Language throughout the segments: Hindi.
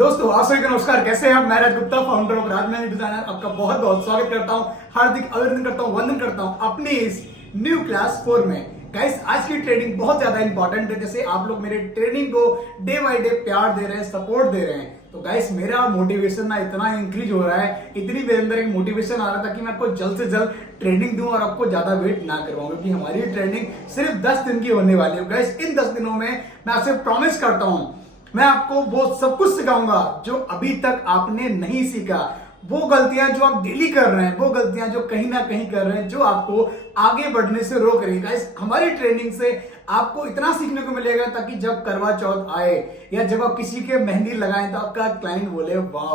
दोस्तों आप सभी को नमस्कार। कैसे हैं आप? मैं Raj Gupta, founder of Rajmahal designer, आपका बहुत बहुत स्वागत करता हूं, हार्दिक अभिनंदन करता हूं, वंदन करता हूं अपनी इस न्यू क्लास 4 में। गाइस, आज की ट्रेनिंग बहुत ज्यादा इंपॉर्टेंट है। जैसे आप लोग मेरे ट्रेनिंग को डे बाय डे प्यार दे रहे हैं, सपोर्ट दे रहे हैं, तो गाइस मेरा मोटिवेशन ना इतना इंक्रीज हो रहा है, इतनी मेरे अंदर एक मोटिवेशन आ रहा था कि मैं आपको जल्द से जल्द ट्रेनिंग दूं और आपको ज्यादा वेट ना करवाऊं, क्योंकि हमारी ट्रेनिंग सिर्फ 10 दिन की होने वाली है। गाइस, इन 10 दिनों में मैं आपसे प्रॉमिस करता हूं, मैं आपको वो सब कुछ सिखाऊंगा जो अभी तक आपने नहीं सीखा। वो गलतियां जो आप डेली कर रहे हैं, वो गलतियां जो कहीं ना कहीं कर रहे हैं, जो आपको आगे बढ़ने से रोक रही है। गाइस, हमारी ट्रेनिंग से आपको इतना सीखने को मिलेगा ताकि जब करवा चौथ आए या जब आप किसी के मेहंदी लगाएं तो आपका क्लाइंट बोले वाह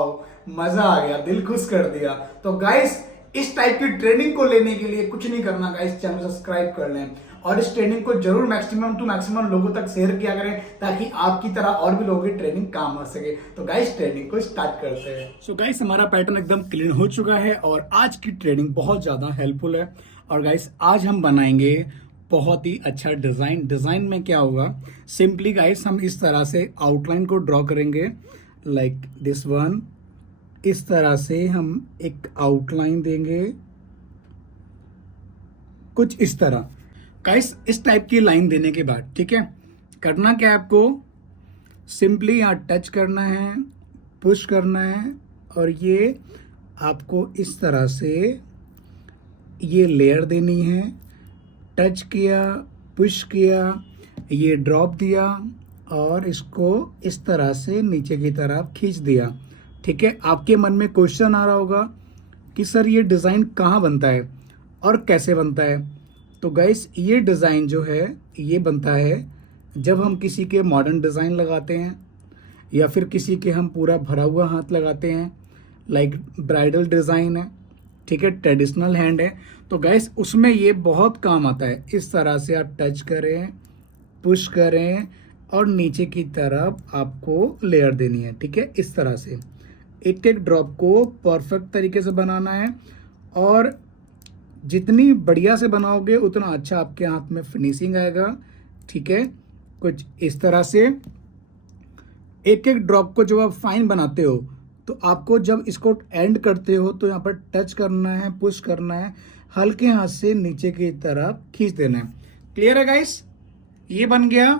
मजा आ गया, दिल खुश कर दिया। तो गाइस, इस टाइप की ट्रेनिंग को लेने के लिए कुछ नहीं करना गाइस, चैनल सब्सक्राइब कर लें और इस ट्रेनिंग को जरूर मैक्सिमम टू मैक्सिमम लोगों तक शेयर किया करें ताकि आपकी तरह और भी लोगों की ट्रेनिंग काम आ सके। तो गाइस, ट्रेनिंग को स्टार्ट करते हैं। सो गाइस, हमारा पैटर्न एकदम क्लीन हो चुका है और आज की ट्रेनिंग बहुत ज्यादा हेल्पफुल है। और गाइस, आज हम बनाएंगे बहुत ही अच्छा डिजाइन में क्या होगा, सिंपली गाइस हम इस तरह से आउटलाइन को ड्रॉ करेंगे, लाइक दिस वन। इस तरह से हम एक आउटलाइन देंगे कुछ इस तरह। गाइस, इस टाइप की लाइन देने के बाद ठीक है, करना क्या है आपको, सिंपली यहाँ टच करना है, पुश करना है और ये आपको इस तरह से ये लेयर देनी है। टच किया, पुश किया, ये ड्रॉप दिया और इसको इस तरह से नीचे की तरफ खींच दिया। ठीक है, आपके मन में क्वेश्चन आ रहा होगा कि सर ये डिज़ाइन कहाँ बनता है और कैसे बनता है। तो गाइस, ये डिज़ाइन जो है ये बनता है जब हम किसी के मॉडर्न डिज़ाइन लगाते हैं या फिर किसी के हम पूरा भरा हुआ हाथ लगाते हैं, लाइक ब्राइडल डिज़ाइन है, ठीक है, ट्रेडिशनल हैंड है, तो गाइस उसमें ये बहुत काम आता है। इस तरह से आप टच करें, पुश करें और नीचे की तरफ आपको लेयर देनी है। ठीक है, इस तरह से एक एक ड्रॉप को परफेक्ट तरीके से बनाना है और जितनी बढ़िया से बनाओगे उतना अच्छा आपके हाथ में फिनिशिंग आएगा। ठीक है, कुछ इस तरह से एक एक ड्रॉप को जब आप फाइन बनाते हो तो आपको जब इसको एंड करते हो तो यहाँ पर टच करना है, पुश करना है, हल्के हाथ से नीचे की तरफ खींच देना है। क्लियर है गाइस? ये बन गया।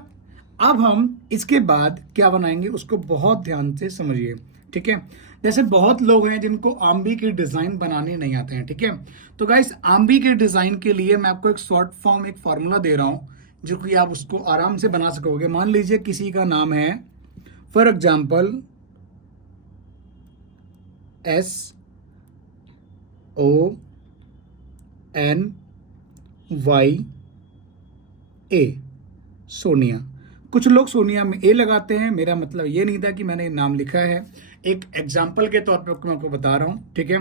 अब हम इसके बाद क्या बनाएंगे उसको बहुत ध्यान से समझिए। ठीक है, जैसे बहुत लोग हैं जिनको आम्बी की डिजाइन बनाने नहीं आते हैं। ठीक है, तो गाइस आम्बी के डिजाइन के लिए मैं आपको एक शॉर्ट फॉर्म एक फॉर्मूला दे रहा हूं जो कि आप उसको आराम से बना सकोगे। मान लीजिए किसी का नाम है फॉर एग्जाम्पल SONYA, सोनिया। कुछ लोग सोनिया में ए लगाते हैं, मेरा मतलब ये नहीं था कि मैंने नाम लिखा है, एक एग्जाम्पल के तौर पर मैं आपको बता रहा हूँ। ठीक है,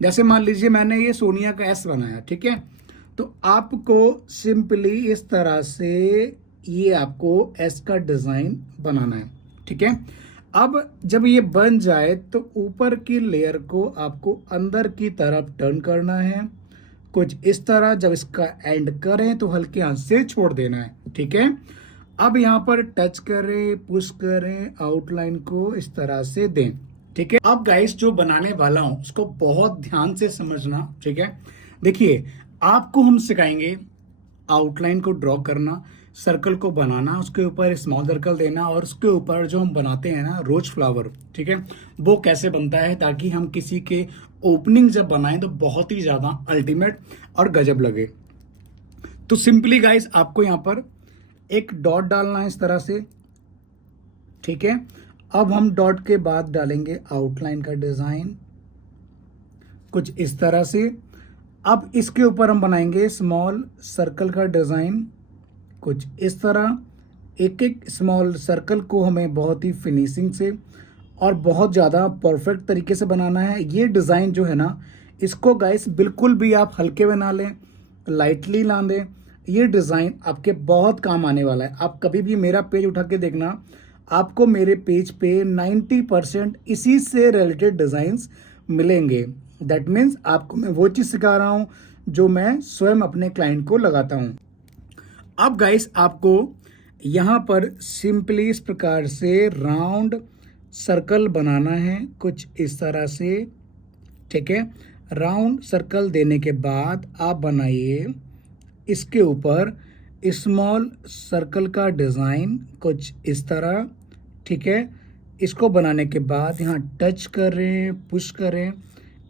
जैसे मान लीजिए मैंने ये सोनिया का एस बनाया, ठीक है, तो आपको सिंपली इस तरह से ये आपको एस का डिजाइन बनाना है। ठीक है, अब जब ये बन जाए तो ऊपर की लेयर को आपको अंदर की तरफ टर्न करना है कुछ इस तरह। जब इसका एंड करें तो हल्के हाथ से छोड़ देना है। ठीक है, अब यहाँ पर टच करें, पुश करें, आउटलाइन को इस तरह से दें। ठीक है, अब गाइस जो बनाने वाला हूं उसको बहुत ध्यान से समझना। ठीक है, देखिए आपको हम सिखाएंगे आउटलाइन को ड्रॉ करना, सर्कल को बनाना, उसके ऊपर स्मॉल सर्कल देना और उसके ऊपर जो हम बनाते हैं ना रोज फ्लावर, ठीक है, वो कैसे बनता है ताकि हम किसी के ओपनिंग जब बनाएं तो बहुत ही ज्यादा अल्टीमेट और गजब लगे। तो सिंपली गाइस आपको यहाँ पर एक डॉट डालना है इस तरह से। ठीक है, अब हम डॉट के बाद डालेंगे आउटलाइन का डिजाइन कुछ इस तरह से। अब इसके ऊपर हम बनाएंगे स्मॉल सर्कल का डिजाइन कुछ इस तरह। एक एक स्मॉल सर्कल को हमें बहुत ही फिनिशिंग से और बहुत ज़्यादा परफेक्ट तरीके से बनाना है। ये डिज़ाइन जो है ना, इसको गाइस बिल्कुल भी आप हल्के में ना लें, लाइटली ला दें। ये डिज़ाइन आपके बहुत काम आने वाला है। आप कभी भी मेरा पेज उठा के देखना, आपको मेरे पेज पे 90% इसी से रिलेटेड डिज़ाइंस मिलेंगे। दैट मीन्स आपको मैं वो चीज़ सिखा रहा हूँ जो मैं स्वयं अपने क्लाइंट को लगाता हूँ। अब गाइस आपको यहाँ पर सिंपली इस प्रकार से राउंड सर्कल बनाना है कुछ इस तरह से, ठीक है। राउंड सर्कल देने के बाद आप बनाइए इसके ऊपर स्मॉल सर्कल का डिज़ाइन कुछ इस तरह, ठीक है। इसको बनाने के बाद यहाँ टच करें, पुश करें,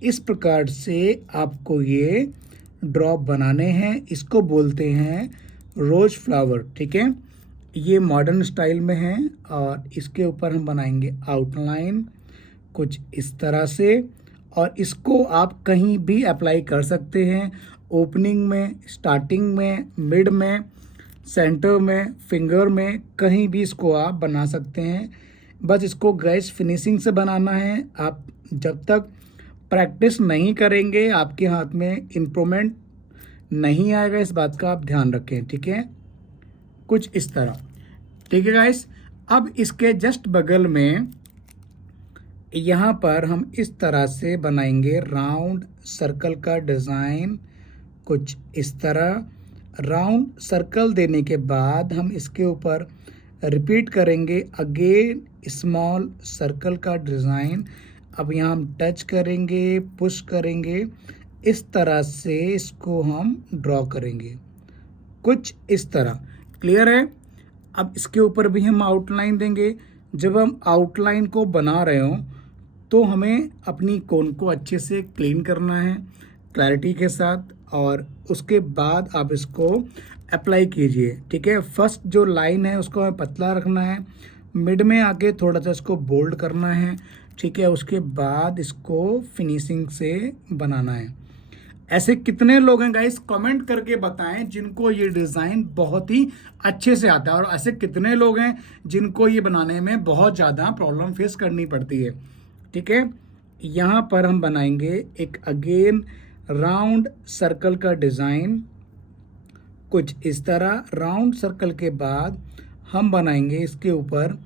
इस प्रकार से आपको ये ड्रॉप बनाने हैं। इसको बोलते हैं रोज फ्लावर, ठीक है। ये मॉडर्न स्टाइल में है और इसके ऊपर हम बनाएंगे आउटलाइन कुछ इस तरह से। और इसको आप कहीं भी अप्लाई कर सकते हैं, ओपनिंग में, स्टार्टिंग में, मिड में, सेंटर में, फिंगर में, कहीं भी इसको आप बना सकते हैं। बस इसको गैस फिनिशिंग से बनाना है। आप जब तक प्रैक्टिस नहीं करेंगे आपके हाथ में इम्प्रूवमेंट नहीं आएगा, इस बात का आप ध्यान रखें, ठीक है। कुछ इस तरह, ठीक है गाइस। अब इसके जस्ट बगल में यहाँ पर हम इस तरह से बनाएंगे राउंड सर्कल का डिज़ाइन कुछ इस तरह। राउंड सर्कल देने के बाद हम इसके ऊपर रिपीट करेंगे अगेन स्मॉल सर्कल का डिज़ाइन। अब यहाँ हम टच करेंगे, पुश करेंगे, इस तरह से इसको हम ड्रॉ करेंगे कुछ इस तरह। क्लियर है। अब इसके ऊपर भी हम आउटलाइन देंगे। जब हम आउटलाइन को बना रहे हों तो हमें अपनी कोन को अच्छे से क्लीन करना है क्लैरिटी के साथ, और उसके बाद आप इसको अप्लाई कीजिए, ठीक है। फर्स्ट जो लाइन है उसको हमें पतला रखना है, मिड में आके थोड़ा सा इसको बोल्ड करना है, ठीक है। उसके बाद इसको फिनिशिंग से बनाना है। ऐसे कितने लोग हैं गाइस, कमेंट करके बताएं जिनको ये डिज़ाइन बहुत ही अच्छे से आता है, और ऐसे कितने लोग हैं जिनको ये बनाने में बहुत ज़्यादा प्रॉब्लम फेस करनी पड़ती है, ठीक है। यहाँ पर हम बनाएंगे एक अगेन राउंड सर्कल का डिज़ाइन कुछ इस तरह। राउंड सर्कल के बाद हम बनाएंगे इसके ऊपर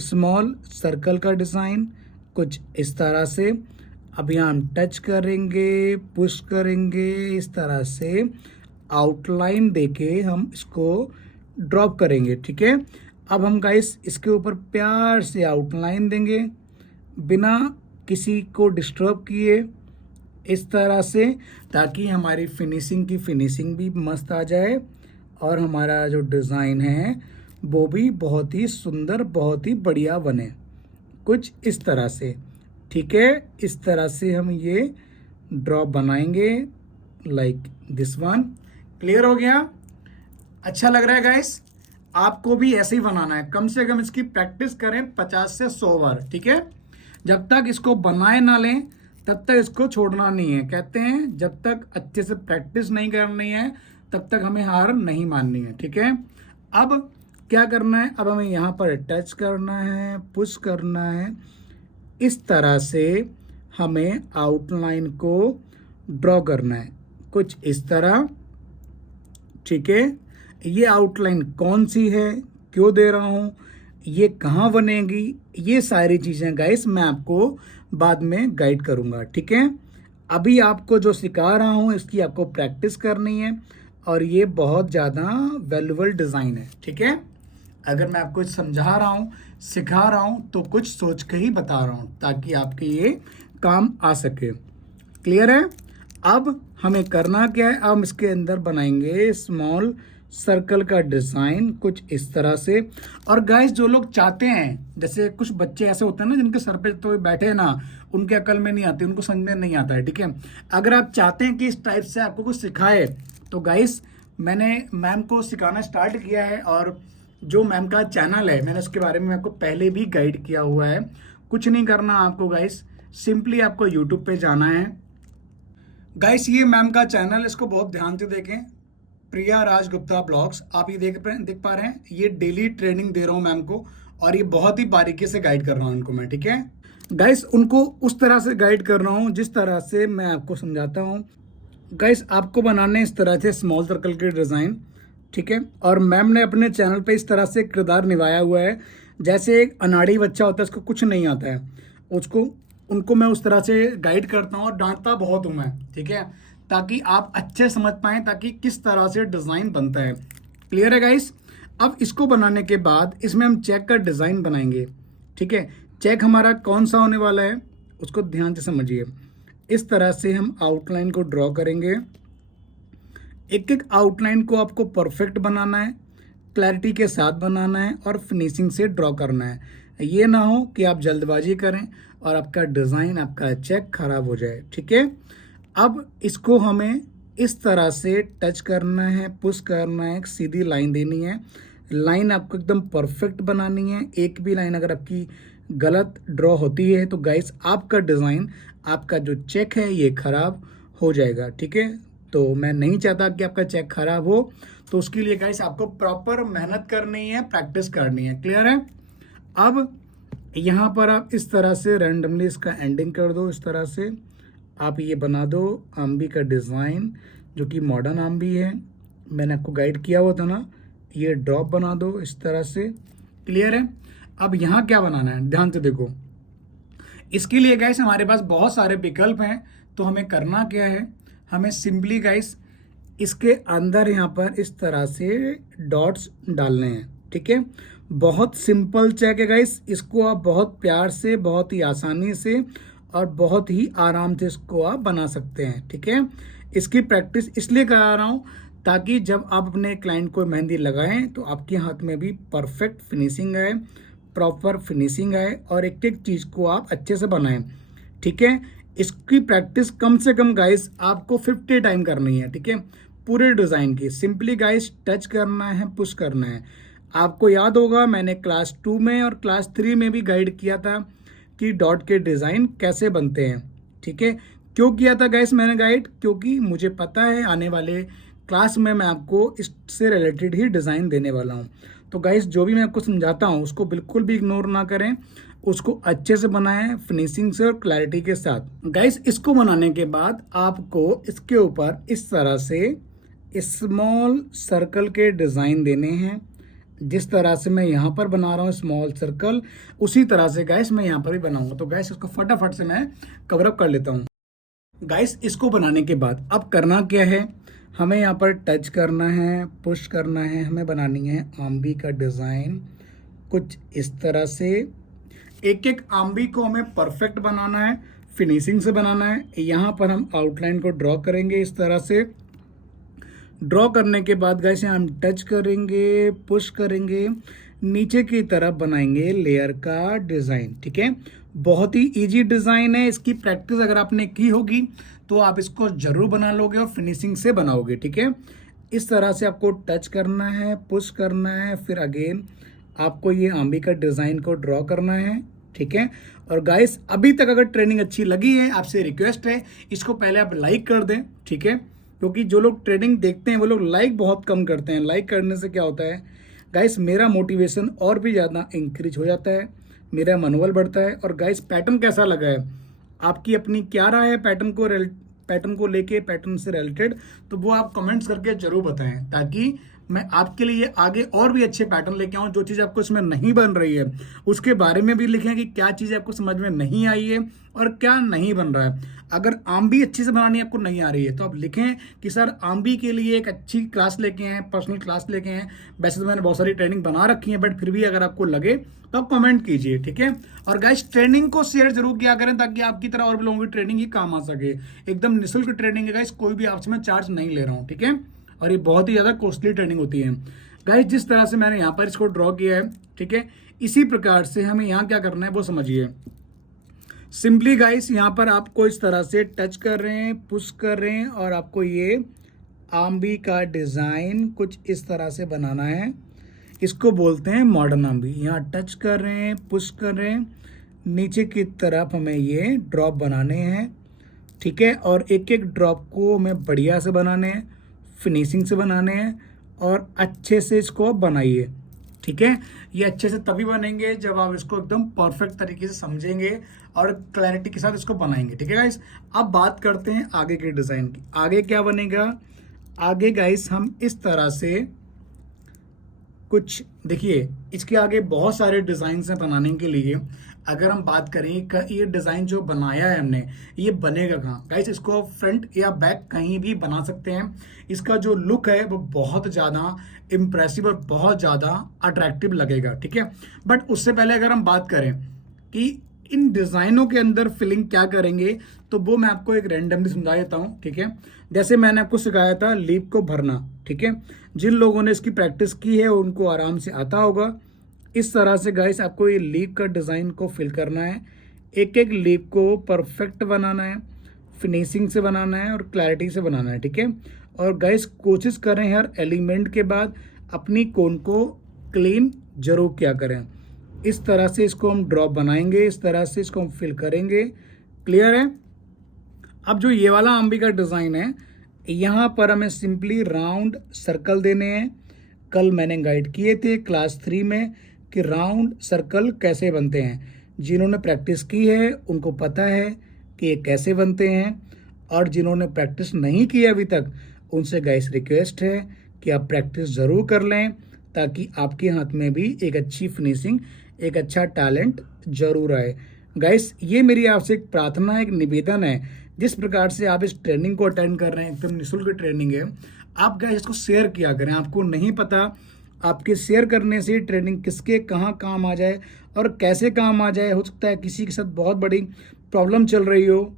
स्मॉल सर्कल का डिज़ाइन कुछ इस तरह से। अब यहाँ हम टच करेंगे, पुश करेंगे, इस तरह से आउटलाइन देके हम इसको ड्रॉप करेंगे, ठीक है। अब हम गाइस इसके ऊपर प्यार से आउटलाइन देंगे बिना किसी को डिस्टर्ब किए इस तरह से, ताकि हमारी फिनिशिंग की फिनिशिंग भी मस्त आ जाए और हमारा जो डिज़ाइन है वो भी बहुत ही सुंदर, बहुत ही बढ़िया बने कुछ इस तरह से, ठीक है। इस तरह से हम ये ड्रॉप बनाएंगे लाइक दिस वन। क्लियर हो गया? अच्छा लग रहा है गाइस? आपको भी ऐसे ही बनाना है, कम से कम इसकी प्रैक्टिस करें 50 से 100 बार, ठीक है। जब तक इसको बनाए ना लें तब तक इसको छोड़ना नहीं है। कहते हैं जब तक अच्छे से प्रैक्टिस नहीं करनी है तब तक हमें हार नहीं माननी है, ठीक है। अब क्या करना है, अब हमें यहाँ पर टच करना है, पुश करना है, इस तरह से हमें आउटलाइन को ड्रॉ करना है कुछ इस तरह, ठीक है। ये आउटलाइन कौन सी है, क्यों दे रहा हूँ, ये कहाँ बनेगी, ये सारी चीज़ें गाइस मैं आपको बाद में गाइड करूँगा, ठीक है। अभी आपको जो सिखा रहा हूँ इसकी आपको प्रैक्टिस करनी है, और ये बहुत ज़्यादा वैल्यूबल डिज़ाइन है, ठीक है। अगर मैं आपको समझा रहा हूँ, सिखा रहा हूँ, तो कुछ सोच के ही बता रहा हूँ ताकि आपके ये काम आ सके। क्लियर है? अब हमें करना क्या है, अब हम इसके अंदर बनाएंगे स्मॉल सर्कल का डिज़ाइन कुछ इस तरह से। और गाइस जो लोग चाहते हैं, जैसे कुछ बच्चे ऐसे होते हैं ना जिनके सर पे तो बैठे ना, उनके अकल में नहीं आती, उनको समझ में नहीं आता है, ठीक है। अगर आप चाहते हैं कि इस टाइप से आपको कुछ सिखाए तो गाइस मैंने मैम को सिखाना स्टार्ट किया है, और जो मैम का चैनल है मैंने उसके बारे में आपको पहले भी गाइड किया हुआ है। कुछ नहीं करना आपको गाइस, सिंपली आपको यूट्यूब पे जाना है। गाइस ये मैम का चैनल, इसको बहुत ध्यान से देखें, प्रिया राज गुप्ता ब्लॉग्स। आप ये देख पा रहे हैं, ये डेली ट्रेनिंग दे रहा हूँ मैम को, और ये बहुत ही बारीकी से गाइड कर रहा हूँ उनको मैं, ठीक है गाइस। उनको उस तरह से गाइड कर रहा हूँ जिस तरह से मैं आपको समझाता हूँ। गाइस आपको बनाने इस तरह से स्मॉल सर्कल के डिज़ाइन, ठीक है। और मैम ने अपने चैनल पे इस तरह से किरदार निभाया हुआ है, जैसे एक अनाड़ी बच्चा होता है, उसको कुछ नहीं आता है, उनको मैं उस तरह से गाइड करता हूँ और डांटता बहुत हूँ मैं, ठीक है, ताकि आप अच्छे समझ पाएँ ताकि किस तरह से डिज़ाइन बनता है। क्लियर है गाइस? अब इसको बनाने के बाद इसमें हम चेक का डिज़ाइन बनाएंगे, ठीक है। चेक हमारा कौन सा होने वाला है उसको ध्यान से समझिए। इस तरह से हम आउटलाइन को ड्रॉ करेंगे। एक एक आउटलाइन को आपको परफेक्ट बनाना है, क्लैरिटी के साथ बनाना है और फिनिशिंग से ड्रॉ करना है। ये ना हो कि आप जल्दबाजी करें और आपका डिज़ाइन, आपका चेक खराब हो जाए। ठीक है, अब इसको हमें इस तरह से टच करना है, पुश करना है, एक सीधी लाइन देनी है। लाइन आपको एकदम परफेक्ट बनानी है। एक भी लाइन अगर आपकी गलत ड्रॉ होती है तो गाइस आपका डिज़ाइन, आपका जो चेक है ये खराब हो जाएगा। ठीक है, तो मैं नहीं चाहता कि आपका चेक खराब हो, तो उसके लिए गाइस आपको प्रॉपर मेहनत करनी है, प्रैक्टिस करनी है। क्लियर है? अब यहाँ पर आप इस तरह से रैंडमली इसका एंडिंग कर दो। इस तरह से आप ये बना दो आम्बी का डिज़ाइन, जो कि मॉडर्न आम्बी है। मैंने आपको गाइड किया हुआ था ना, ये ड्रॉप बना दो इस तरह से। क्लियर है? अब यहाँ क्या बनाना है, ध्यान से देखो। इसके लिए गाइस हमारे पास बहुत सारे विकल्प हैं, तो हमें करना क्या है, हमें सिंपली गाइस इसके अंदर यहाँ पर इस तरह से डॉट्स डालने हैं। ठीक है, बहुत सिंपल चेक है गाइस। इसको आप बहुत प्यार से, बहुत ही आसानी से और बहुत ही आराम से इसको आप बना सकते हैं। ठीक है, इसकी प्रैक्टिस इसलिए करा रहा हूँ ताकि जब आप अपने क्लाइंट को मेहंदी लगाएं तो आपके हाथ में भी परफेक्ट फिनिशिंग आए, प्रॉपर फिनिशिंग आए और एक एक चीज़ को आप अच्छे से बनाएं। ठीक है, इसकी प्रैक्टिस कम से कम गाइस आपको 50 टाइम करनी है। ठीक है, पूरे डिज़ाइन की सिंपली गाइस टच करना है, पुश करना है। आपको याद होगा मैंने क्लास 2 में और क्लास 3 में भी गाइड किया था कि डॉट के डिज़ाइन कैसे बनते हैं। ठीक है, क्यों किया था गाइस मैंने गाइड, क्योंकि मुझे पता है आने वाले क्लास में मैं आपको इससे रिलेटेड ही डिज़ाइन देने वाला हूँ। तो गाइस जो भी मैं आपको समझाता हूँ उसको बिल्कुल भी इग्नोर ना करें, उसको अच्छे से बनाएं, फिनिशिंग से और क्लैरिटी के साथ। गाइस इसको बनाने के बाद आपको इसके ऊपर इस तरह से स्मॉल सर्कल के डिज़ाइन देने हैं। जिस तरह से मैं यहाँ पर बना रहा हूँ स्मॉल सर्कल, उसी तरह से गाइस मैं यहाँ पर भी बनाऊंगा। तो गाइस इसको फटाफट से मैं कवर अप कर लेता हूँ। गाइस इसको बनाने के बाद अब करना क्या है, हमें यहाँ पर टच करना है, पुश करना है, हमें बनानी है आम्बी का डिज़ाइन कुछ इस तरह से। एक एक आम्बी को हमें परफेक्ट बनाना है, फिनिशिंग से बनाना है। यहाँ पर हम आउटलाइन को ड्रॉ करेंगे इस तरह से। ड्रॉ करने के बाद गाइस हम टच करेंगे, पुश करेंगे, नीचे की तरफ बनाएंगे लेयर का डिज़ाइन। ठीक है, बहुत ही इजी डिज़ाइन है। इसकी प्रैक्टिस अगर आपने की होगी तो आप इसको ज़रूर बना लोगे और फिनिशिंग से बनाओगे। ठीक है, इस तरह से आपको टच करना है, पुश करना है, फिर अगेन आपको ये आम्बी का डिज़ाइन को ड्रॉ करना है। ठीक है, और गाइस अभी तक अगर ट्रेनिंग अच्छी लगी है, आपसे रिक्वेस्ट है इसको पहले आप लाइक कर दें। ठीक है, क्योंकि जो लोग ट्रेनिंग देखते हैं वो लोग लाइक बहुत कम करते हैं। लाइक करने से क्या होता है गाइस, मेरा मोटिवेशन और भी ज़्यादा इंक्रीज हो जाता है, मेरा मनोबल बढ़ता है। और गाइस पैटर्न कैसा लगा है, आपकी अपनी क्या राय है पैटर्न को लेके, पैटर्न से रिलेटेड, तो वो आप कमेंट्स करके जरूर बताएं, ताकि मैं आपके लिए आगे और भी अच्छे पैटर्न लेके आऊँ। जो चीज़ आपको इसमें नहीं बन रही है उसके बारे में भी लिखें कि क्या चीज़ आपको समझ में नहीं आई है और क्या नहीं बन रहा है। अगर आम्बी अच्छी से बनानी आपको नहीं आ रही है तो आप लिखें कि सर आम्बी के लिए एक अच्छी क्लास लेके आए, पर्सनल क्लास लेके आए। वैसे तो मैंने बहुत सारी ट्रेनिंग बना रखी है, बट फिर भी अगर आपको लगे तो आप कमेंट कीजिए। ठीक है, और गाइस ट्रेनिंग को शेयर जरूर किया करें ताकि आपकी तरह और भी लोगों की ट्रेनिंग ही काम आ सके। एकदम निःशुल्क ट्रेनिंग है गाइस, कोई भी आपसे मैं चार्ज नहीं ले रहा हूँ। ठीक है, और ये बहुत ही ज़्यादा कॉस्टली ट्रेनिंग होती है गाइस। जिस तरह से मैंने यहाँ पर इसको ड्रॉ किया है, ठीक है, इसी प्रकार से हमें यहाँ क्या करना है वो समझिए। सिंपली गाइस यहाँ पर आपको इस तरह से टच कर रहे हैं, पुश कर रहे हैं और आपको ये आम्बी का डिज़ाइन कुछ इस तरह से बनाना है। इसको बोलते हैं मॉडर्न आम्बी। यहाँ टच कर रहे हैं, पुश कर रहे हैं, नीचे की तरफ हमें ये ड्रॉप बनाने हैं। ठीक है, और एक एक ड्रॉप को हमें बढ़िया से बनाने हैं, फिनिशिंग से बनाने हैं और अच्छे से इसको बनाइए। ठीक है, ये अच्छे से तभी बनेंगे जब आप इसको एकदम परफेक्ट तरीके से समझेंगे और क्लैरिटी के साथ इसको बनाएंगे। ठीक है गाइस, अब बात करते हैं आगे के डिज़ाइन की। आगे क्या बनेगा, आगे गाइस हम इस तरह से कुछ, देखिए इसके आगे बहुत सारे डिज़ाइन हैं बनाने के लिए। अगर हम बात करें कि ये डिज़ाइन जो बनाया है हमने, ये बनेगा कहाँ गाइस, इसको फ्रंट या बैक कहीं भी बना सकते हैं। इसका जो लुक है वो बहुत ज़्यादा इम्प्रेसिव और बहुत ज़्यादा अट्रैक्टिव लगेगा। ठीक है, बट उससे पहले अगर हम बात करें कि इन डिज़ाइनों के अंदर फिलिंग क्या करेंगे, तो वो मैं आपको एक रैंडमली समझा देता हूँ, ठीक है। जैसे मैंने आपको सिखाया था लीफ को भरना, ठीक है। जिन लोगों ने इसकी प्रैक्टिस की है उनको आराम से आता होगा। इस तरह से गाइस आपको ये लीफ का डिज़ाइन को फिल करना है, एक एक लीफ को परफेक्ट बनाना है, फिनिशिंग से बनाना है और क्लैरिटी से बनाना है, ठीक है। और गाइस कोशिश करें हर एलिमेंट के बाद अपनी कोन को क्लीन जरूर किया करें। इस तरह से इसको हम ड्रॉप बनाएंगे, इस तरह से इसको हम फिल करेंगे। क्लियर है। अब जो ये वाला आंबी का डिज़ाइन है, यहाँ पर हमें सिंपली राउंड सर्कल देने हैं। कल मैंने गाइड किए थे क्लास 3 में कि राउंड सर्कल कैसे बनते हैं। जिन्होंने प्रैक्टिस की है उनको पता है कि ये कैसे बनते हैं, और जिन्होंने प्रैक्टिस नहीं की अभी तक उनसे गाइस रिक्वेस्ट है कि आप प्रैक्टिस ज़रूर कर लें, ताकि आपके हाथ में भी एक अच्छी फिनिशिंग, एक अच्छा टैलेंट जरूर आए। गाइस ये मेरी आपसे एक प्रार्थना, एक निवेदन है, जिस प्रकार से आप इस ट्रेनिंग को अटेंड कर रहे हैं, एकदम निःशुल्क ट्रेनिंग है, आप गाइस इसको शेयर किया करें। आपको नहीं पता आपके शेयर करने से ट्रेनिंग किसके कहाँ काम आ जाए और कैसे काम आ जाए। हो सकता है किसी के साथ बहुत बड़ी प्रॉब्लम चल रही हो,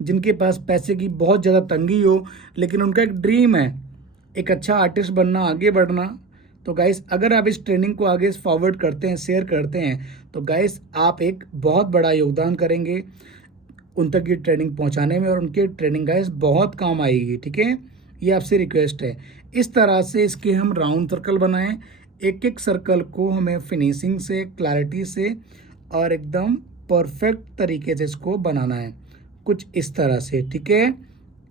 जिनके पास पैसे की बहुत ज़्यादा तंगी हो, लेकिन उनका एक ड्रीम है एक अच्छा आर्टिस्ट बनना, आगे बढ़ना। तो गाइस अगर आप इस ट्रेनिंग को आगे फॉरवर्ड करते हैं, शेयर करते हैं, तो गाइस आप एक बहुत बड़ा योगदान करेंगे उन तक ये ट्रेनिंग पहुंचाने में, और उनके ट्रेनिंग गाइस बहुत काम आएगी, ठीक है। ये आपसे रिक्वेस्ट है। इस तरह से इसके हम राउंड सर्कल बनाएं, एक एक सर्कल को हमें फिनिशिंग से, क्लैरिटी से और एकदम परफेक्ट तरीके से इसको बनाना है, कुछ इस तरह से, ठीक है।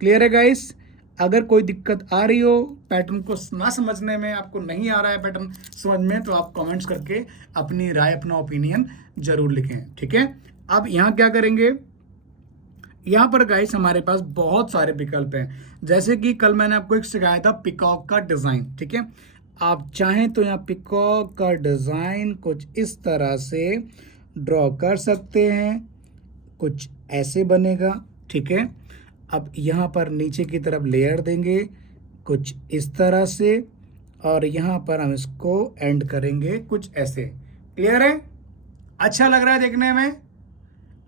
क्लियर है गाइस। अगर कोई दिक्कत आ रही हो पैटर्न को ना समझने में, आपको नहीं आ रहा है पैटर्न समझ में, तो आप कमेंट्स करके अपनी राय, अपना ओपिनियन जरूर लिखें, ठीक है। अब यहाँ क्या करेंगे, यहाँ पर गाइस हमारे पास बहुत सारे विकल्प हैं। जैसे कि कल मैंने आपको एक सिखाया था पिकॉक का डिज़ाइन, ठीक है। आप चाहें तो यहाँ पिकॉक का डिज़ाइन कुछ इस तरह से ड्रॉ कर सकते हैं, कुछ ऐसे बनेगा, ठीक है। अब यहाँ पर नीचे की तरफ लेयर देंगे कुछ इस तरह से, और यहाँ पर हम इसको एंड करेंगे कुछ ऐसे। क्लियर है। अच्छा लग रहा है देखने में?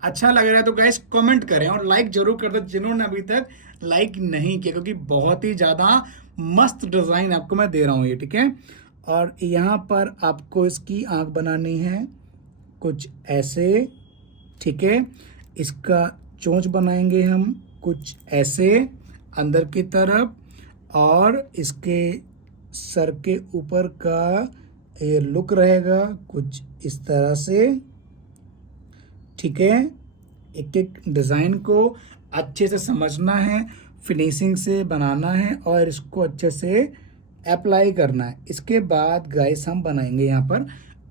अच्छा लग रहा है तो गाइस कमेंट करें और लाइक जरूर कर दो जिन्होंने अभी तक लाइक नहीं किया, क्योंकि बहुत ही ज़्यादा मस्त डिज़ाइन आपको मैं दे रहा हूँ ये, ठीक है। और यहाँ पर आपको इसकी आँख बनानी है कुछ ऐसे, ठीक है। इसका चोंच बनाएंगे हम कुछ ऐसे अंदर की तरफ, और इसके सर के ऊपर का ये लुक रहेगा कुछ इस तरह से, ठीक है। एक एक डिज़ाइन को अच्छे से समझना है, फिनिशिंग से बनाना है और इसको अच्छे से अप्लाई करना है। इसके बाद गाइस हम बनाएंगे यहाँ पर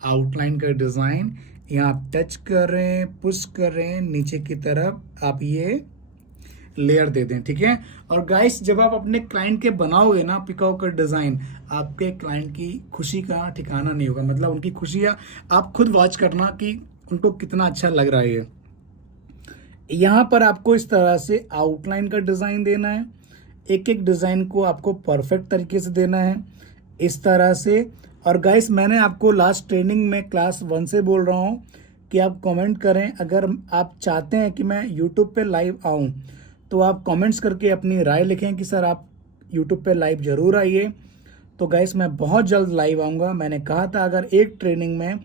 आउटलाइन का डिज़ाइन। यहाँ आप टच कर रहे हैं, पुश कर रहे हैं, नीचे की तरफ आप ये लेयर दे दें, ठीक है। और गाइस जब आप अपने क्लाइंट के बनाओगे ना पिकॉक का डिज़ाइन, आपके क्लाइंट की खुशी का ठिकाना नहीं होगा। मतलब उनकी खुशियाँ आप खुद वॉच करना कि उनको कितना अच्छा लग रहा है ये। यहाँ पर आपको इस तरह से आउटलाइन का डिज़ाइन देना है, एक एक डिज़ाइन को आपको परफेक्ट तरीके से देना है इस तरह से। और गाइस मैंने आपको लास्ट ट्रेनिंग में क्लास 1 से बोल रहा हूँ कि आप कमेंट करें, अगर आप चाहते हैं कि मैं यूट्यूब पे लाइव आऊँ तो आप कमेंट्स करके अपनी राय लिखें कि सर आप यूट्यूब पे लाइव ज़रूर आइए। तो गाइस मैं बहुत जल्द लाइव आऊँगा। मैंने कहा था अगर एक ट्रेनिंग में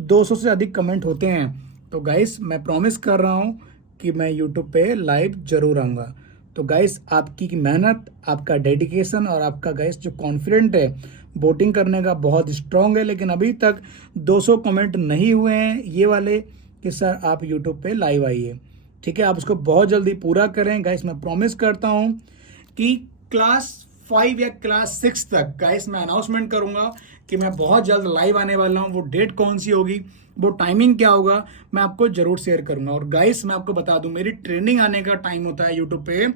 200 से अधिक कमेंट होते हैं तो गाइस मैं प्रॉमिस कर रहा हूँ कि मैं यूट्यूब पे लाइव ज़रूर आऊँगा। तो गाइस आपकी मेहनत, आपका डेडिकेशन और आपका गाइस जो कॉन्फिडेंट है वोटिंग करने का बहुत स्ट्रांग है, लेकिन अभी तक 200 कमेंट नहीं हुए हैं ये वाले कि सर आप यूट्यूब पे लाइव आइए, ठीक है। आप उसको बहुत जल्दी पूरा करें गाइस। मैं प्रॉमिस करता हूँ कि क्लास 5 या क्लास 6 तक गाइस मैं अनाउंसमेंट करूँगा कि मैं बहुत जल्द लाइव आने वाला हूँ। वो डेट कौन सी होगी, वो टाइमिंग क्या होगा, मैं आपको ज़रूर शेयर करूँगा। और गाइस मैं आपको बता दूँ मेरी ट्रेनिंग आने का टाइम होता है यूट्यूब पे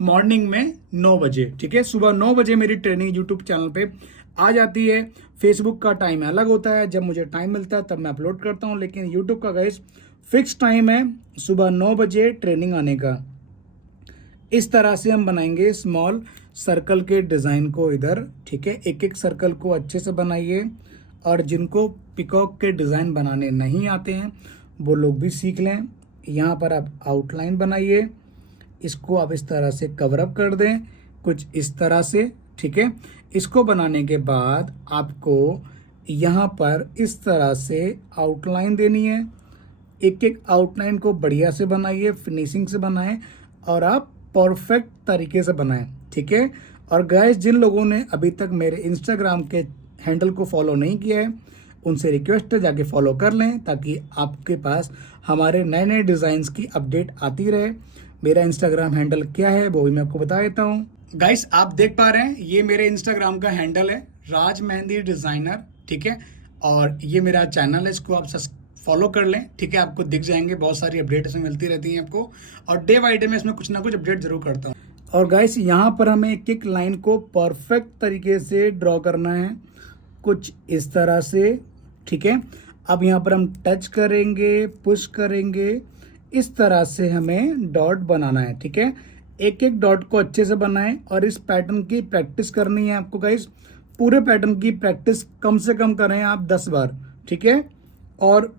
मॉर्निंग में 9 बजे, ठीक है। सुबह 9 बजे मेरी ट्रेनिंग यूट्यूब चैनल पे आ जाती है। फेसबुक का टाइम अलग होता है, जब मुझे टाइम मिलता है तब मैं अपलोड करता हूँ, लेकिन यूट्यूब का गाइस फिक्स टाइम है सुबह 9 बजे ट्रेनिंग आने का। इस तरह से हम बनाएंगे स्मॉल सर्कल के डिज़ाइन को इधर, ठीक है। एक एक सर्कल को अच्छे से बनाइए, और जिनको पिकॉक के डिज़ाइन बनाने नहीं आते हैं वो लोग भी सीख लें। यहाँ पर आप आउटलाइन बनाइए, इसको आप इस तरह से कवर अप कर दें, कुछ इस तरह से, ठीक है। इसको बनाने के बाद आपको यहाँ पर इस तरह से आउटलाइन देनी है। एक एक आउटलाइन को बढ़िया से बनाइए, फिनिशिंग से बनाएं और आप परफेक्ट तरीके से बनाएं, ठीक है। और गाइस, जिन लोगों ने अभी तक मेरे इंस्टाग्राम के हैंडल को फॉलो नहीं किया है, उनसे रिक्वेस्ट है जाके फॉलो कर लें, ताकि आपके पास हमारे नए नए डिज़ाइंस की अपडेट आती रहे। मेरा इंस्टाग्राम हैंडल क्या है वो भी मैं आपको बता देता हूँ। गाइस, आप देख पा रहे हैं, ये मेरे इंस्टाग्राम का हैंडल है, राज मेहंदी डिज़ाइनर, ठीक है। और ये मेरा चैनल है, इसको आप फॉलो कर लें, ठीक है। आपको दिख जाएंगे, बहुत सारी अपडेट इसमें मिलती रहती हैं आपको, और डे बाई डे में इसमें कुछ ना कुछ अपडेट जरूर करता हूँ। और गाइस, यहाँ पर हमें एक एक लाइन को परफेक्ट तरीके से ड्रॉ करना है, कुछ इस तरह से, ठीक है। अब यहाँ पर हम टच करेंगे, पुश करेंगे, इस तरह से हमें डॉट बनाना है, ठीक है। एक एक डॉट को अच्छे से बनाएं और इस पैटर्न की प्रैक्टिस करनी है आपको गाइस। पूरे पैटर्न की प्रैक्टिस कम से कम करें आप 10 बार, ठीक है। और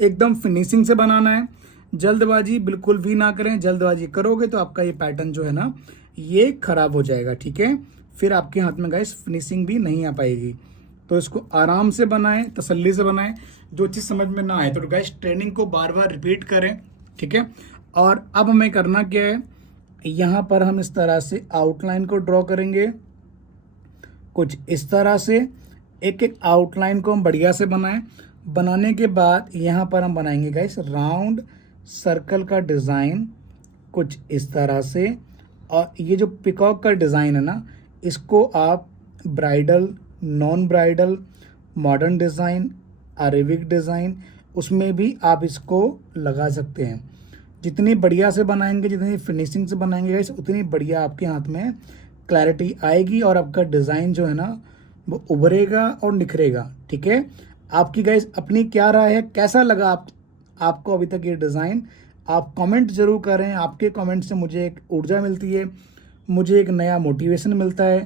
एकदम फिनिशिंग से बनाना है, जल्दबाजी बिल्कुल भी ना करें। जल्दबाजी करोगे तो आपका ये पैटर्न जो है ना, ये खराब हो जाएगा, ठीक है। फिर आपके हाथ में गाइस फिनिशिंग भी नहीं आ पाएगी। तो इसको आराम से बनाएं, तसल्ली से बनाएं। जो चीज़ समझ में ना आए तो गाइस ट्रेनिंग को बार बार रिपीट करें, ठीक है। और अब हमें करना क्या है, यहाँ पर हम इस तरह से आउटलाइन को ड्रॉ करेंगे, कुछ इस तरह से। एक एक आउटलाइन को हम बढ़िया से बनाएं। बनाने के बाद यहाँ पर हम बनाएंगे गाइस राउंड सर्कल का डिज़ाइन, कुछ इस तरह से। और ये जो पिकॉक का डिज़ाइन है ना, इसको आप bridal, non bridal, modern design, Arabic design, उसमें भी आप इसको लगा सकते हैं। जितनी बढ़िया से बनाएंगे, जितनी फिनिशिंग से बनाएंगे गाइस, उतनी बढ़िया आपके हाथ में क्लैरिटी आएगी और आपका डिज़ाइन जो है ना, वो उभरेगा और निखरेगा, ठीक है। आपकी गाइस अपनी क्या राय है, कैसा लगा आपको अभी तक ये डिज़ाइन? आप कमेंट जरूर करें। आपके कमेंट से मुझे एक ऊर्जा मिलती है, मुझे एक नया मोटिवेशन मिलता है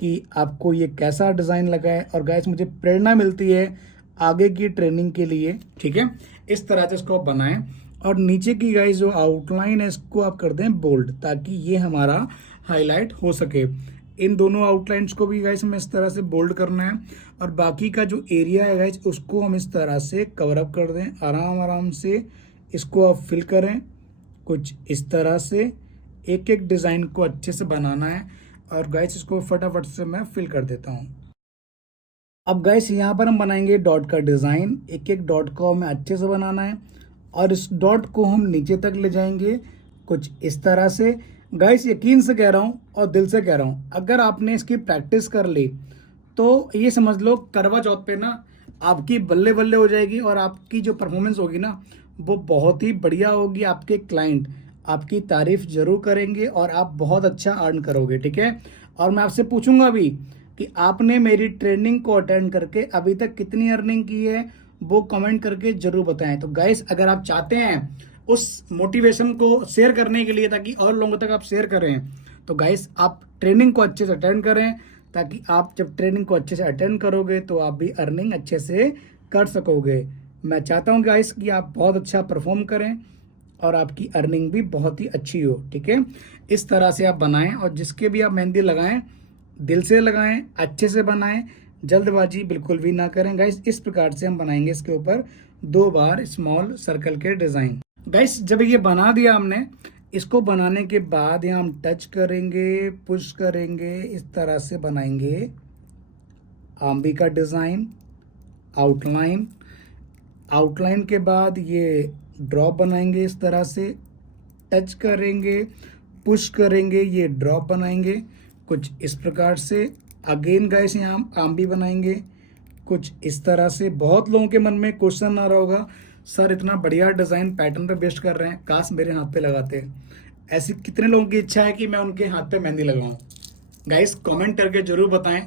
कि आपको ये कैसा डिज़ाइन लगा है। और गाइस, मुझे प्रेरणा मिलती है आगे की ट्रेनिंग के लिए, ठीक है। इस तरह से इसको आप बनाएं। और नीचे की गाइस जो आउटलाइन है, इसको आप कर दें बोल्ड, ताकि ये हमारा हाईलाइट हो सके। इन दोनों आउटलाइंस को भी गाइस हमें इस तरह से बोल्ड करना है। और बाकी का जो एरिया है गाइस, उसको हम इस तरह से कवर अप कर दें, आराम आराम से इसको आप फिल करें, कुछ इस तरह से। एक एक डिज़ाइन को अच्छे से बनाना है। और गाइस, इसको फटाफट से मैं फिल कर देता हूँ। अब गाइस, यहाँ पर हम बनाएंगे डॉट का डिज़ाइन। एक एक डॉट को हमें अच्छे से बनाना है और इस डॉट को हम नीचे तक ले जाएंगे, कुछ इस तरह से। गाइस, यकीन से कह रहा हूँ और दिल से कह रहा हूँ, अगर आपने इसकी प्रैक्टिस कर ली तो ये समझ लो करवा चौथ पे ना आपकी बल्ले बल्ले हो जाएगी। और आपकी जो परफॉर्मेंस होगी ना, वो बहुत ही बढ़िया होगी। आपके क्लाइंट आपकी तारीफ जरूर करेंगे और आप बहुत अच्छा अर्न करोगे, ठीक है। और मैं आपसे पूछूंगा भी कि आपने मेरी ट्रेनिंग को अटेंड करके अभी तक कितनी अर्निंग की है, वो कमेंट करके जरूर बताएं। तो गाइस, अगर आप चाहते हैं उस मोटिवेशन को शेयर करने के लिए, ताकि और लोगों तक आप शेयर करें, तो गाइस आप ट्रेनिंग को अच्छे से अटेंड करें, ताकि आप जब ट्रेनिंग को अच्छे से अटेंड करोगे तो आप भी अर्निंग अच्छे से कर सकोगे। मैं चाहता हूं गाइस कि आप बहुत अच्छा परफॉर्म करें और आपकी अर्निंग भी बहुत ही अच्छी हो, ठीक है। इस तरह से आप बनाएं और जिसके भी आप मेहंदी लगाएं, दिल से लगाएं, अच्छे से बनाएं, जल्दबाजी बिल्कुल भी ना करें गाइस। इस प्रकार से हम बनाएंगे इसके ऊपर 2 बार स्मॉल सर्कल के डिज़ाइन। गाइस, जब ये बना दिया हमने, इसको बनाने के बाद यहाँ हम टच करेंगे, पुश करेंगे, इस तरह से बनाएंगे आंबी का डिज़ाइन, आउटलाइन। आउटलाइन के बाद ये ड्रॉप बनाएंगे, इस तरह से टच करेंगे, पुश करेंगे, ये ड्रॉप बनाएंगे, कुछ इस प्रकार से। अगेन गाइस, यहाँ हम आंबी बनाएंगे, कुछ इस तरह से। बहुत लोगों के मन में क्वेश्चन आ रहा होगा, सर इतना बढ़िया डिज़ाइन पैटर्न पे बेस्ट कर रहे हैं, काश मेरे हाथ पे लगाते हैं। ऐसी कितने लोगों की इच्छा है कि मैं उनके हाथ पे मेहंदी लगाऊं? गाइस, कमेंट करके जरूर बताएं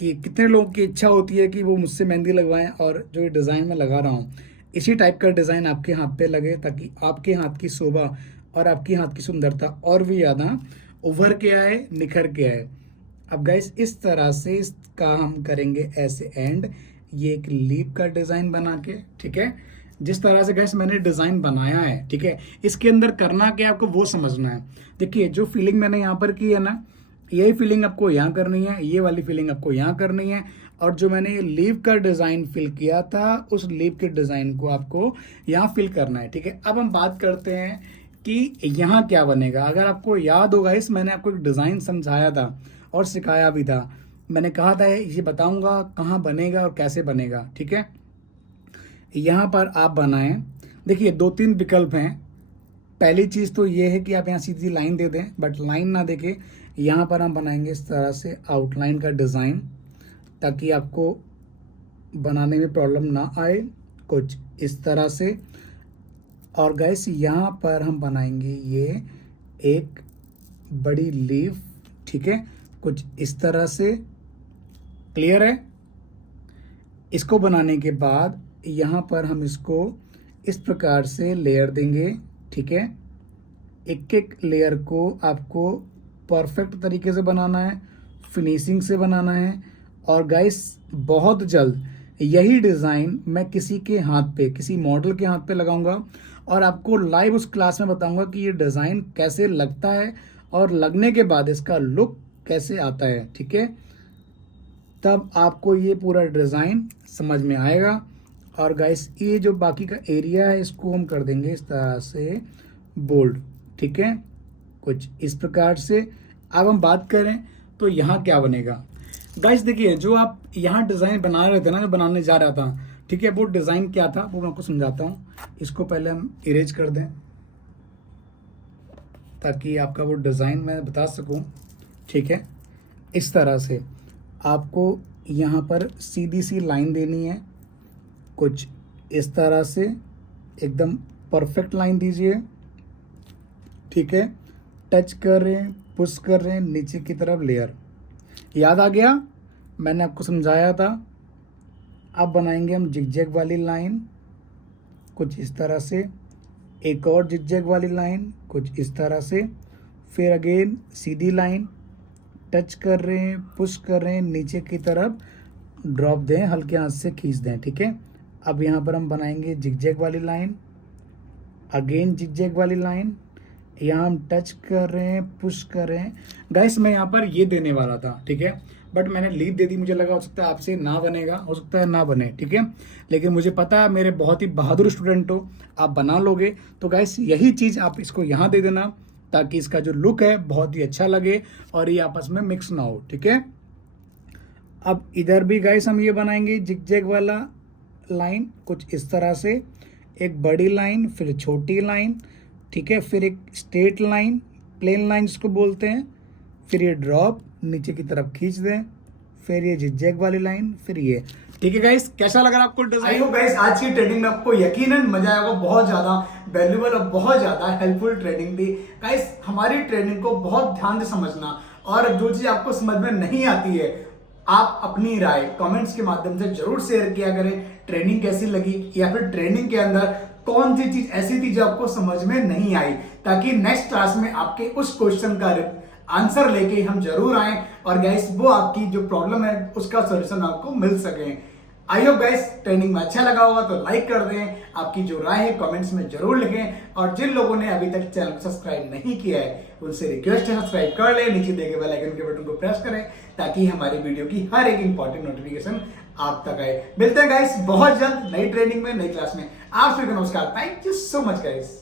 कि कितने लोगों की इच्छा होती है कि वो मुझसे मेहंदी लगवाएं और जो ये डिज़ाइन मैं लगा रहा हूँ, इसी टाइप का डिज़ाइन आपके हाथ पे लगे, ताकि आपके हाथ की शोभा और आपके हाथ की सुंदरता और भी ज़्यादा उभर के आए, निखर के आए। अब गाइस, इस तरह से इसका हम करेंगे ऐसे एंड, ये एक लीप का डिज़ाइन बना के, ठीक है। जिस तरह से गैस मैंने डिज़ाइन बनाया है, ठीक है, इसके अंदर करना क्या आपको वो समझना है। देखिए जो फीलिंग मैंने यहाँ पर की है ना, यही फीलिंग आपको यहाँ करनी है, ये वाली फीलिंग आपको यहाँ करनी है, और जो मैंने ये लीव का डिज़ाइन फिल किया था उस लीव के डिज़ाइन को आपको यहाँ फिल करना है, ठीक है। अब हम बात करते हैं कि यहाँ क्या बनेगा। अगर आपको याद होगा इस मैंने आपको एक डिज़ाइन समझाया था और सिखाया भी था। मैंने कहा था ये बताऊंगा कहाँ बनेगा और कैसे बनेगा, ठीक है। यहाँ पर आप बनाएं। देखिए 2-3 विकल्प हैं। पहली चीज़ तो ये है कि आप यहाँ सीधी लाइन दे दें, बट लाइन ना देके यहाँ पर हम बनाएंगे इस तरह से आउटलाइन का डिज़ाइन, ताकि आपको बनाने में प्रॉब्लम ना आए, कुछ इस तरह से। और गैस यहाँ पर हम बनाएंगे ये एक बड़ी लीफ, ठीक है, कुछ इस तरह से। क्लियर है। इसको बनाने के बाद यहाँ पर हम इसको इस प्रकार से लेयर देंगे, ठीक है। एक एक लेयर को आपको परफेक्ट तरीके से बनाना है, फिनिशिंग से बनाना है। और गाइस बहुत जल्द यही डिज़ाइन मैं किसी के हाथ पे, किसी मॉडल के हाथ पे लगाऊंगा और आपको लाइव उस क्लास में बताऊंगा कि ये डिज़ाइन कैसे लगता है और लगने के बाद इसका लुक कैसे आता है, ठीक है। तब आपको ये पूरा डिज़ाइन समझ में आएगा। और गाइस ये जो बाकी का एरिया है इसको हम कर देंगे इस तरह से बोल्ड, ठीक है, कुछ इस प्रकार से। अब हम बात करें तो यहाँ क्या बनेगा। गाइस देखिए जो आप यहाँ डिज़ाइन बना रहे थे ना, जो बनाने जा रहा था, ठीक है, वो डिज़ाइन क्या था वो मैं आपको समझाता हूँ। इसको पहले हम इरेज कर दें ताकि आपका वो डिज़ाइन मैं बता सकूँ, ठीक है। इस तरह से आपको यहाँ पर सीधी सी लाइन देनी है, कुछ इस तरह से एकदम परफेक्ट लाइन दीजिए, ठीक है। टच कर रहे हैं, पुश कर रहे हैं नीचे की तरफ लेयर। याद आ गया, मैंने आपको समझाया था। अब बनाएंगे हम जिगजैग वाली लाइन, कुछ इस तरह से। एक और जिगजैग वाली लाइन, कुछ इस तरह से। फिर अगेन सीधी लाइन, टच कर रहे हैं, पुश कर रहे हैं नीचे की तरफ, ड्रॉप दें, हल्के हाथ से खींच दें, ठीक है। अब यहाँ पर हम बनाएंगे जिगजैग वाली लाइन, अगेन जिगजैग वाली लाइन। यहाँ हम टच कर रहे हैं, पुश कर रहे हैं। गाइस मैं यहाँ पर ये देने वाला था, ठीक है, बट मैंने लीव दे दी। मुझे लगा हो सकता है आपसे ना बनेगा, हो सकता है ना बने, ठीक है, लेकिन मुझे पता है मेरे बहुत ही बहादुर स्टूडेंट हो, आप बना लोगे। तो गाइस यही चीज़ आप इसको यहाँ दे देना ताकि इसका जो लुक है बहुत ही अच्छा लगे और ये आपस में मिक्स ना हो, ठीक है। अब इधर भी गाइस हम ये बनाएंगे जिगजैग वाला लाइन, कुछ इस तरह से। एक बड़ी लाइन, फिर छोटी लाइन, ठीक है, फिर एक स्ट्रेट लाइन, प्लेन लाइन जिसको बोलते हैं, फिर ये ड्रॉप नीचे की तरफ खींच दें, फिर ये जिगजैग वाली लाइन, फिर ये, ठीक है। गाइस कैसा लगा आपको डिजाइन? आई होप गाइस आज की ट्रेनिंग में आपको यकीनन मजा आएगा। बहुत ज्यादा वैल्यूबल और बहुत ज्यादा हेल्पफुल ट्रेनिंग थी। गाइस हमारी ट्रेनिंग को बहुत ध्यान से समझना, और जो चीज आपको समझ में नहीं आती है आप अपनी राय कमेंट्स के माध्यम से जरूर शेयर किया करें। ट्रेनिंग कैसी लगी, या फिर ट्रेनिंग के अंदर कौन सी चीज ऐसी थी जो आपको समझ में नहीं आई, ताकि नेक्स्ट क्लास में आपके उस क्वेश्चन का आंसर लेके हम जरूर आए और गाइस वो आपकी जो प्रॉब्लम है उसका सॉल्यूशन आपको मिल सके। आई होप गाइस ट्रेनिंग में अच्छा लगा होगा तो लाइक कर दें, आपकी जो राय है कमेंट्स में जरूर लिखें, और जिन लोगों ने अभी तक चैनल को सब्सक्राइब नहीं किया है उनसे रिक्वेस्ट है सब्सक्राइब कर ले, नीचे दिए गए बेल आइकन के बटन को प्रेस करें ताकि हमारी वीडियो की हर एक इंपॉर्टेंट नोटिफिकेशन आप तक आए। मिलते हैं गाइस बहुत जल्द नई ट्रेनिंग में, नई क्लास में। आप सभी को नमस्कार, thank you so much guys.